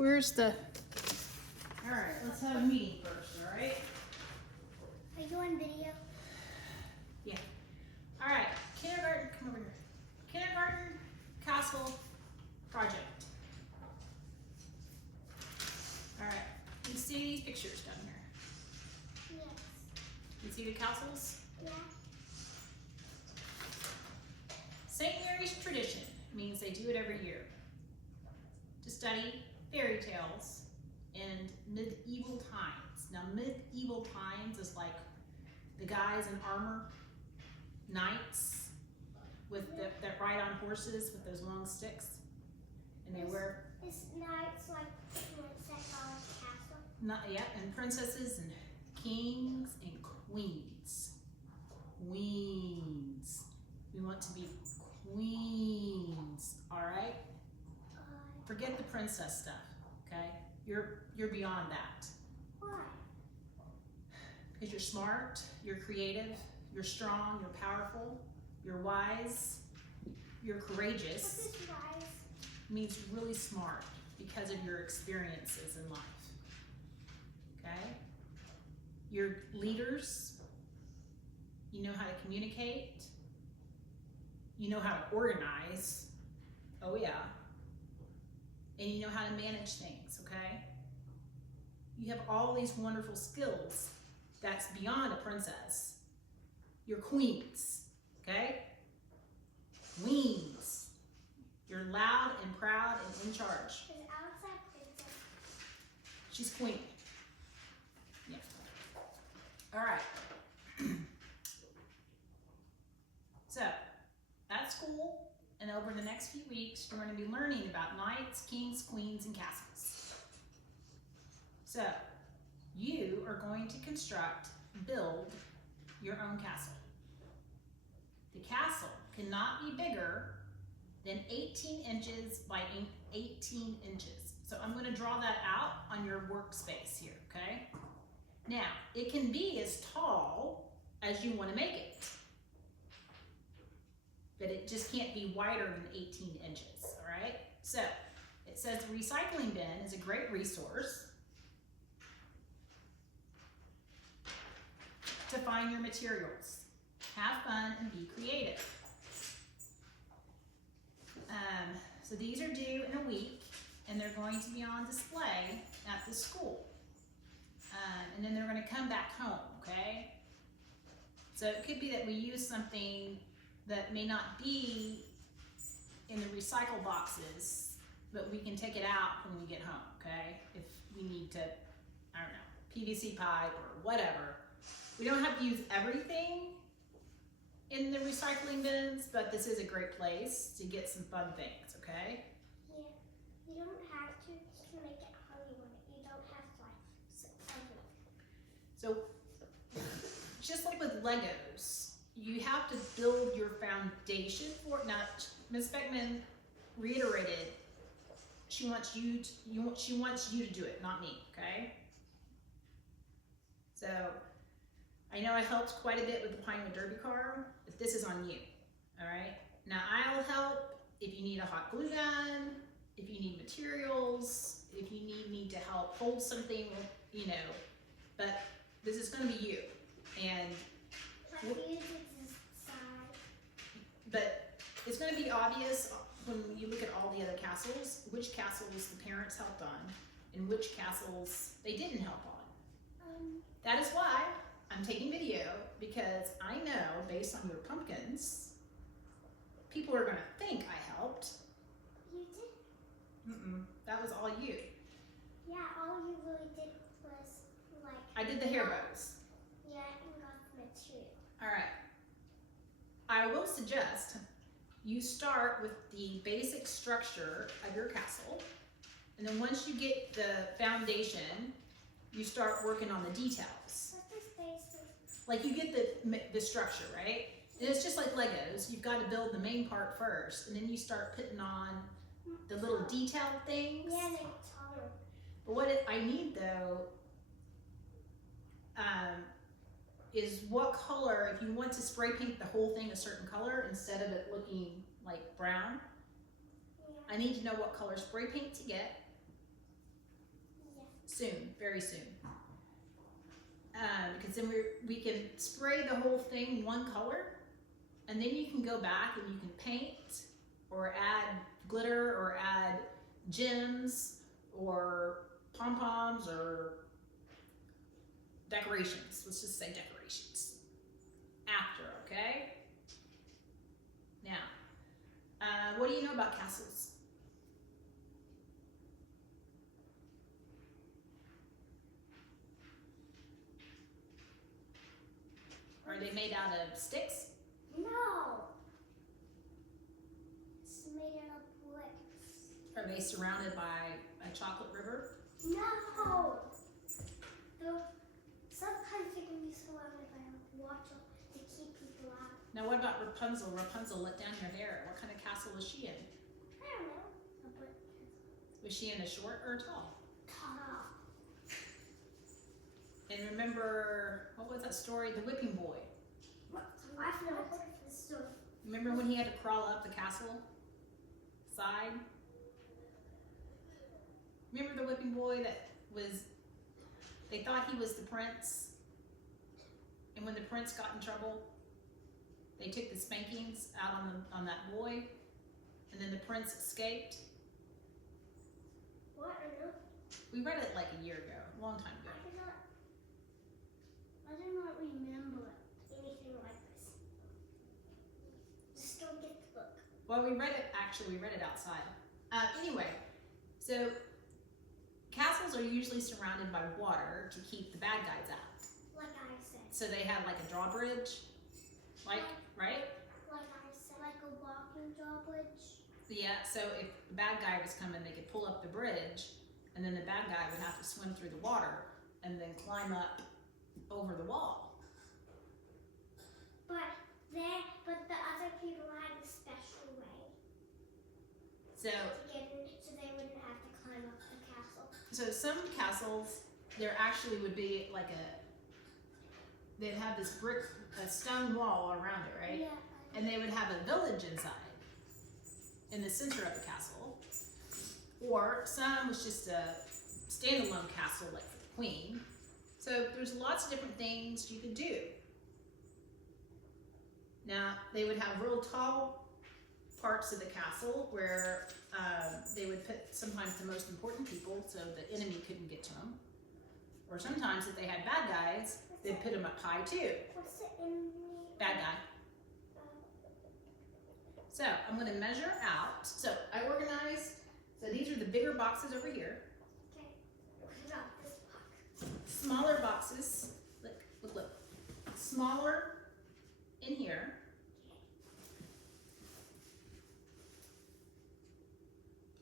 Where's the... All right, let's have a meeting first, all right? Are you on video? Yeah. All right, kindergarten, come over here. Kindergarten castle project. All right, you see these pictures down here? Yes. You see the castles? Yeah. St. Mary's tradition means they do it every year to study fairy tales and medieval times. Now, medieval times is like the guys in armor, knights with that ride on horses with those long sticks, and they wear. It's knights like princess on a castle. Yeah, and princesses and kings and queens. Queens. We want to be queens. All right. Forget the princess stuff. Okay. You're beyond that. Why? Because you're smart, you're creative, you're strong, you're powerful, you're wise, you're courageous. What is wise? Means really smart because of your experiences in life. Okay? You're leaders. You know how to communicate. You know how to organize. Oh yeah. And you know how to manage things, okay? You have all these wonderful skills that's beyond a princess. You're queens, okay? Queens. You're loud and proud and in charge. Is outside princess? She's queen. Yeah. All right. So, at school and over the next few weeks, you're going to be learning about knights, kings, queens, and castles. So, you are going to build your own castle. The castle cannot be bigger than 18 inches by 18 inches. So I'm going to draw that out on your workspace here, okay? Now, it can be as tall as you want to make it, but it just can't be wider than 18 inches, all right? So it says the recycling bin is a great resource to find your materials. Have fun and be creative. So these are due in a week, and they're going to be on display at the school. And then they're going to come back home, okay? So it could be that we use something that may not be in the recycle boxes, but we can take it out when we get home, okay? If we need to, I don't know, PVC pipe or whatever. We don't have to use everything in the recycling bins, but this is a great place to get some fun things, okay? Yeah. You don't have to make it how you want it. You don't have to So, just like with Legos, you have to build your foundation for it. Now, Ms. Beckman reiterated she wants you to do it, not me, okay? So, I know I helped quite a bit with the Pinewood Derby car, but this is on you, all right? Now, I'll help if you need a hot glue gun, if you need materials, if you need me to help hold something, you know, but this is gonna be you. And, but it's gonna be obvious when you look at all the other castles, which castles the parents helped on and which castles they didn't help on. That is why I'm taking video, because I know based on your pumpkins, people are gonna think I helped. You did? That was all you. Yeah, all you really did was like... I did the hair bows. Yeah, and got the material. All right. I will suggest you start with the basic structure of your castle, and then once you get the foundation, you start working on the details. What's this basic? Like you get the structure, right? And it's just like Legos. You've got to build the main part first, and then you start putting on the little detailed things. Yeah, make it taller. But what I need though, is what color, if you want to spray paint the whole thing a certain color instead of it looking like brown, Yeah. I need to know what color spray paint to get, soon, very soon. Because then we can spray the whole thing one color, and then you can go back and you can paint or add glitter or add gems or pom-poms or decorations. Let's just say decorations after, okay? Now, what do you know about castles? Are they made out of sticks? No. It's made out of bricks. Are they surrounded by a chocolate river? No. Sometimes they can be surrounded by a water to keep people out. Now what about Rapunzel? Rapunzel let down her hair. What kind of castle was she in? I don't know. But Was she in a short or a tall? tall. And remember, what was that story? The Whipping Boy. I've never heard of this story. Remember when he had to crawl up the castle side? Remember the Whipping Boy that was, they thought he was the prince, and when the prince got in trouble, they took the spankings out on that boy, and then the prince escaped. What? I know. We read it like a year ago, a long time ago. I do not remember anything like this. Just don't get the book. Well, we read it outside. Anyway, so castles are usually surrounded by water to keep the bad guys out. Like I said. So they have like a drawbridge, right? Like I said, like a walking drawbridge. Yeah, so if the bad guy was coming, they could pull up the bridge, and then the bad guy would have to swim through the water and then climb up over the wall. But the other people had a special way So, to get in, so they wouldn't have to climb up the castle. so some castles, there actually would be like they'd have this a stone wall around it, right? Yeah. And they would have a village inside, in the center of the castle. Or some was just a standalone castle, like for the queen. So there's lots of different things you could do. Now, they would have real tall parts of the castle where they would put sometimes the most important people so the enemy couldn't get to them. Or sometimes if they had bad guys, they'd put them up high too. What's the enemy? Bad guy. So I'm going to measure out. So I organized, so these are the bigger boxes over here. Okay. What about this box? Smaller boxes, look. Smaller in here.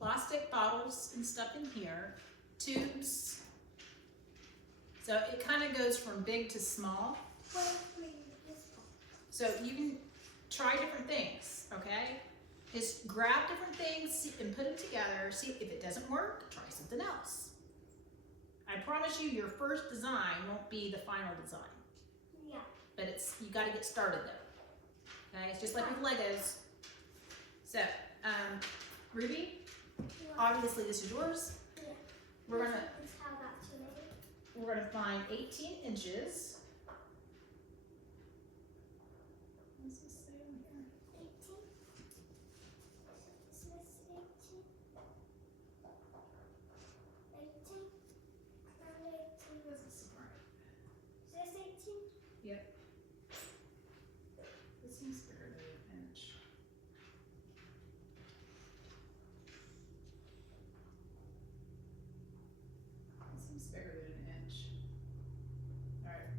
Plastic bottles and stuff in here. Tubes. So it kind of goes from big to small. What if we use this box? So you can try different things, okay? Just grab different things and put them together. See if it doesn't work, try something else. I promise you, your first design won't be the final design, Yeah. but you got to get started though. Okay, it's just like with Legos. So, Ruby, obviously this is yours. Yeah. We're gonna It's how about to make it? we're gonna find 18 inches. What does this say on here? 18. Is this 18? 18? Around 18. This is right. Is this 18? Yep. This seems bigger than an inch. This seems bigger than an inch. Alright.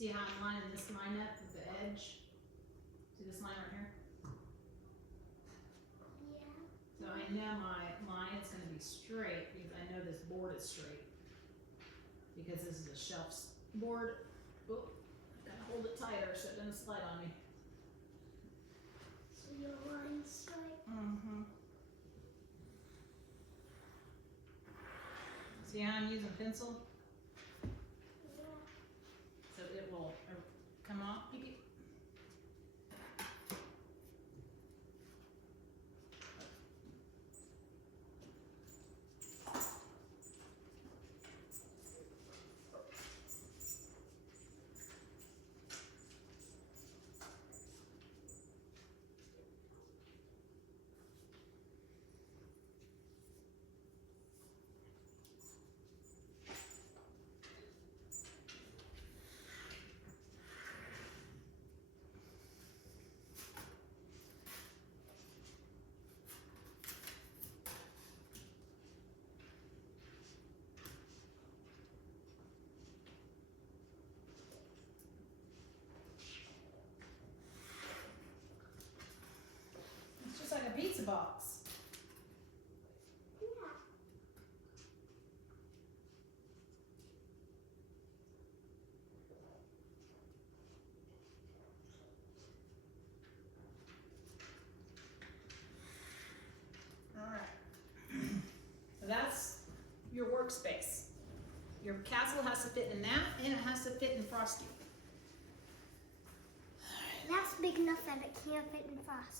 See how I'm lining this line up with the edge? See this line right here? Yeah. So I know my line is gonna be straight because I know this board is straight. Because this is a shelf board. Oh, gotta hold it tighter so it doesn't slide on me. So your line's straight. Mm-hmm. See how I'm using pencil? Yeah. So it will come off. It's just like a pizza box. Yeah. Alright. So that's your workspace. Your castle has to fit in that and it has to fit in Frosty. That's big enough that it can't fit in Frost.